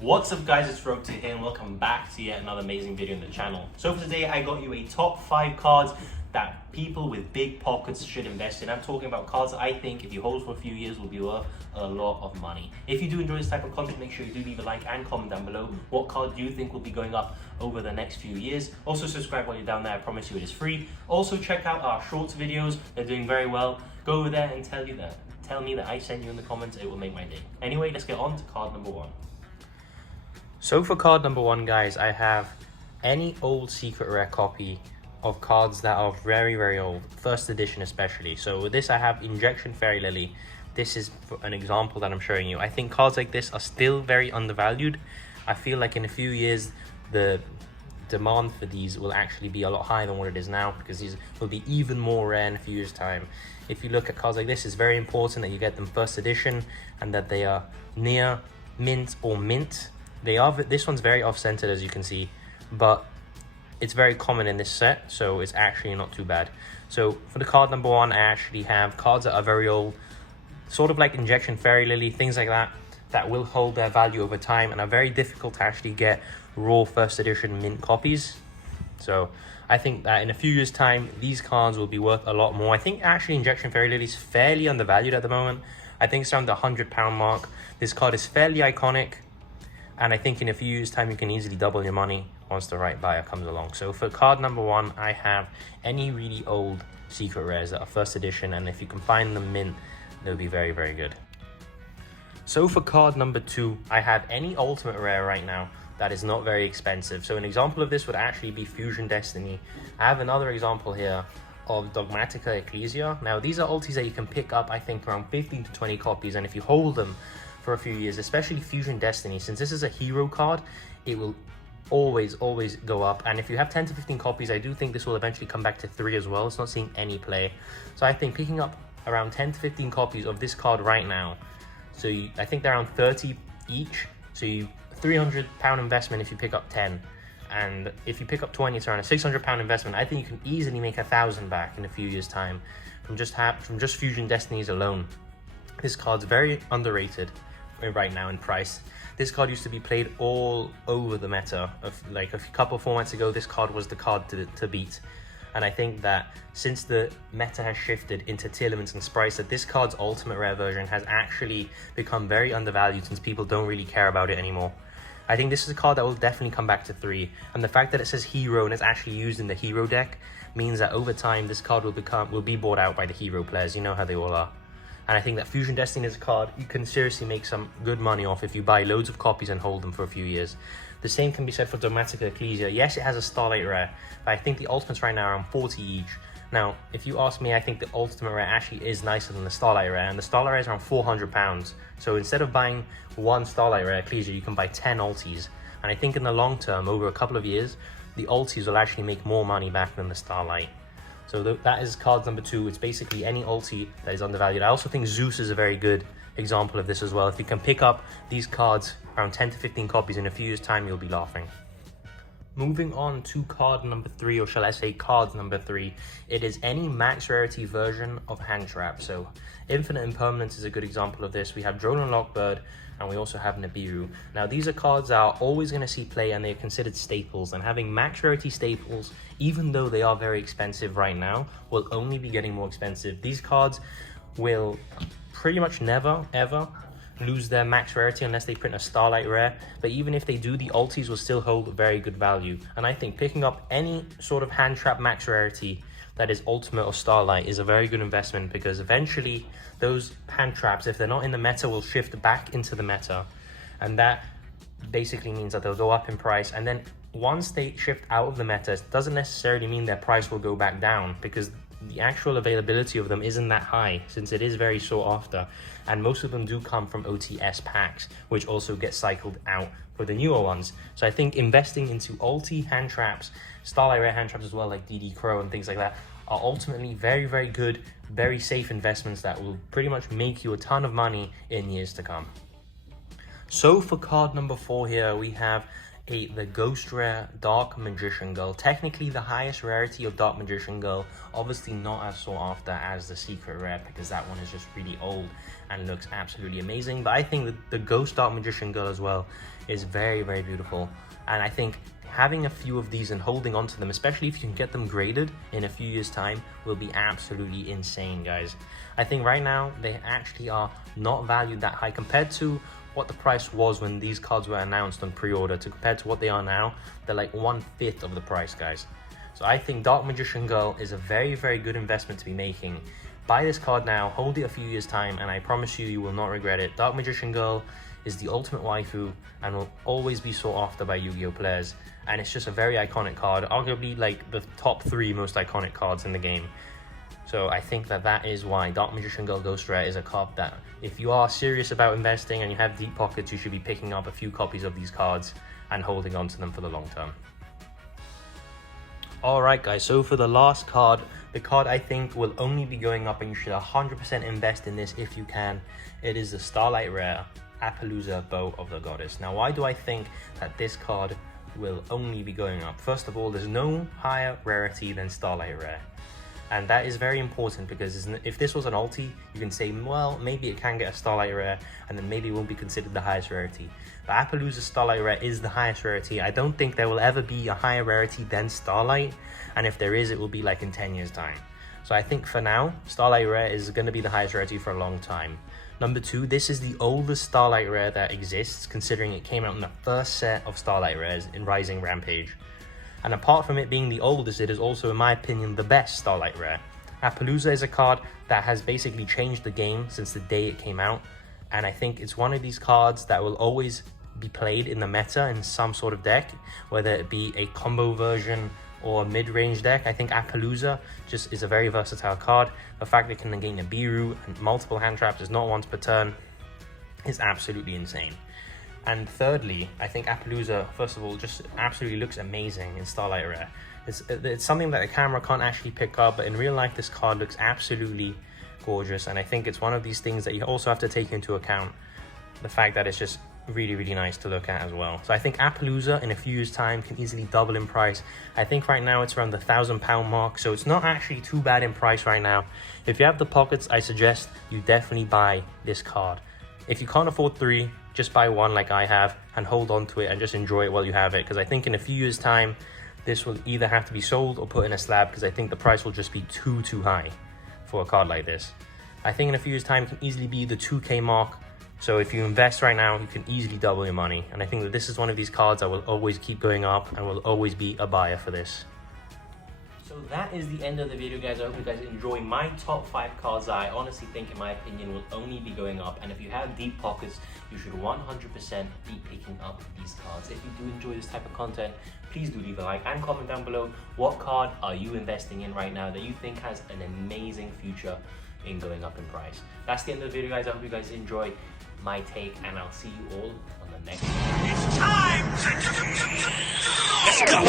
What's up guys, it's Rarity here and welcome back to yet another amazing video on the channel. So for today I got you a top 5 cards that people with big pockets should invest in. I'm talking about cards that I think if you hold for a few years will be worth a lot of money. If you do enjoy this type of content, make sure you do leave a like and comment down below what card do you think will be going up over the next few years. Also subscribe while you're down there, I promise you it is free. Also check out our shorts videos, they're doing very well. Go over there and tell me that I sent you in the comments, it will make my day. Anyway, let's get on to card number 1. So for card number 1, guys, I have any old secret rare copy of cards that are very old, first edition especially. So with this I have Injection Fairy Lily. This is an example that I'm showing you. I think cards like this are still very undervalued. I feel like in a few years the demand for these will actually be a lot higher than what it is now, because these will be even more rare in a few years time. If you look at cards like this, it's very important that you get them first edition and that they are near mint or mint. This one's very off-centered, as you can see, but it's very common in this set, so it's actually not too bad. So for the card number 1, I actually have cards that are very old, sort of like Injection Fairy Lily, things like that, that will hold their value over time and are very difficult to actually get raw first edition mint copies. So I think that in a few years time, these cards will be worth a lot more. I think actually Injection Fairy Lily is fairly undervalued at the moment. I think it's around the £100 mark. This card is fairly iconic, and I think in a few years time you can easily double your money once the right buyer comes along. So for card number 1, I have any really old secret rares that are first edition, and if you can find them mint, they'll be very good. So for card number 2, I have any ultimate rare right now that is not very expensive. So an example of this would actually be Fusion Destiny. I have another example here of Dogmatica Ecclesia. Now these are ultis that you can pick up, I think around 15 to 20 copies, and if you hold them for a few years, especially Fusion Destiny, since this is a hero card, it will always go up. And if you have 10 to 15 copies, I do think this will eventually come back to 3 as well. It's not seeing any play. So I think picking up around 10 to 15 copies of this card right now, so I think they're around 30 each, so £300 investment if you pick up 10, and if you pick up 20, it's around a £600 investment. I think you can easily make 1,000 back in a few years time from just Fusion Destinies alone. This card's very underrated right now in price. This card used to be played all over the meta. Like a couple of formats ago, this card was the card to beat. And I think that since the meta has shifted into tier limits and sprites, that this card's ultimate rare version has actually become very undervalued since people don't really care about it anymore. I think this is a card that will definitely come back to 3. And the fact that it says hero and it's actually used in the hero deck means that over time this card will be bought out by the hero players. You know how they all are. And I think that Fusion Destiny is a card you can seriously make some good money off if you buy loads of copies and hold them for a few years. The same can be said for Dogmatica Ecclesia. Yes, it has a Starlight Rare, but I think the ultimates right now are around 40 each. Now, if you ask me, I think the ultimate rare actually is nicer than the Starlight Rare, and the Starlight Rare is around £400. So instead of buying one Starlight Rare Ecclesia, you can buy 10 ultis. And I think in the long term, over a couple of years, the ultis will actually make more money back than the Starlight. So that is card number 2. It's basically any ulti that is undervalued. I also think Zeus is a very good example of this as well. If you can pick up these cards around 10 to 15 copies in a few years time, you'll be laughing. Moving on to card number 3, or shall I say cards number 3, it is any max rarity version of Hand Trap. So Infinite Impermanence is a good example of this. We have Drone and Lockbird, and we also have Nibiru. Now these are cards that are always going to see play, and they're considered staples, and having max rarity staples, even though they are very expensive right now, will only be getting more expensive. These cards will pretty much never ever lose their max rarity unless they print a Starlight Rare, but even if they do, the ultis will still hold very good value. And I think picking up any sort of Hand Trap max rarity that is ultimate or Starlight is a very good investment, because eventually those hand traps, if they're not in the meta, will shift back into the meta, and that basically means that they'll go up in price. And then once they shift out of the meta, it doesn't necessarily mean their price will go back down, because the actual availability of them isn't that high, since it is very sought after, and most of them do come from OTS packs, which also get cycled out for the newer ones. So I think investing into ulti hand traps, Starlight Rare hand traps as well, like DD Crow and things like that, are ultimately very good, very safe investments that will pretty much make you a ton of money in years to come. So for card number 4 here, we have the Ghost Rare Dark Magician Girl. Technically the highest rarity of Dark Magician Girl, obviously not as sought after as the Secret Rare, because that one is just really old and looks absolutely amazing. But I think that the Ghost Dark Magician Girl as well is very, very beautiful. And I think having a few of these and holding on to them, especially if you can get them graded in a few years' time, will be absolutely insane, guys. I think right now they actually are not valued that high compared to what the price was when these cards were announced on pre-order to compared to what they are now. They're like 1/5 of the price, guys. So I think Dark Magician Girl is a very, very good investment to be making. Buy this card now, hold it a few years' time, and I promise you, you will not regret it. Dark Magician Girl is the ultimate waifu and will always be sought after by Yu-Gi-Oh players. And it's just a very iconic card, arguably like the top 3 most iconic cards in the game. So I think that is why Dark Magician Girl Ghost Rare is a card that, if you are serious about investing and you have deep pockets, you should be picking up a few copies of these cards and holding on to them for the long term. Alright guys, so for the last card, the card I think will only be going up and you should 100% invest in this if you can. It is the Starlight Rare Appaloosa Bow of the Goddess. Now why do I think that this card will only be going up? First of all, there's no higher rarity than Starlight Rare. And that is very important because if this was an ulti, you can say, well, maybe it can get a Starlight Rare and then maybe it won't be considered the highest rarity. But Appaloosa Starlight Rare is the highest rarity. I don't think there will ever be a higher rarity than Starlight. And if there is, it will be like in 10 years' time. So I think for now, Starlight Rare is going to be the highest rarity for a long time. Number 2, this is the oldest Starlight Rare that exists, considering it came out in the first set of Starlight Rares in Rising Rampage. And apart from it being the oldest, it is also, in my opinion, the best Starlight Rare. Appaloosa is a card that has basically changed the game since the day it came out. And I think it's one of these cards that will always be played in the meta in some sort of deck, whether it be a combo version or a mid-range deck. I think Appaloosa just is a very versatile card. The fact that it can gain a Biru and multiple hand traps is not once per turn is absolutely insane. And thirdly, I think Appaloosa, first of all, just absolutely looks amazing in Starlight Rare. It's something that a camera can't actually pick up, but in real life this card looks absolutely gorgeous. And I think it's one of these things that you also have to take into account the fact that it's just really, really nice to look at as well. So I think Appaloosa in a few years' time can easily double in price. I think right now it's around the £1,000 mark, so it's not actually too bad in price right now. If you have the pockets, I suggest you definitely buy this card. If you can't afford 3, just buy 1 like I have and hold on to it and just enjoy it while you have it, because I think in a few years' time this will either have to be sold or put in a slab, because I think the price will just be too high for a card like this. I think in a few years' time it can easily be the 2K mark. So if you invest right now, you can easily double your money. And I think that this is one of these cards that will always keep going up and will always be a buyer for this. So that is the end of the video, guys. I hope you guys enjoy my top 5 cards that I honestly think, in my opinion, will only be going up. And if you have deep pockets, you should 100% be picking up these cards. If you do enjoy this type of content, please do leave a like and comment down below. What card are you investing in right now that you think has an amazing future in going up in price? That's the end of the video, guys. I hope you guys enjoy my take, and I'll see you all on the next one. It's time! Let's go!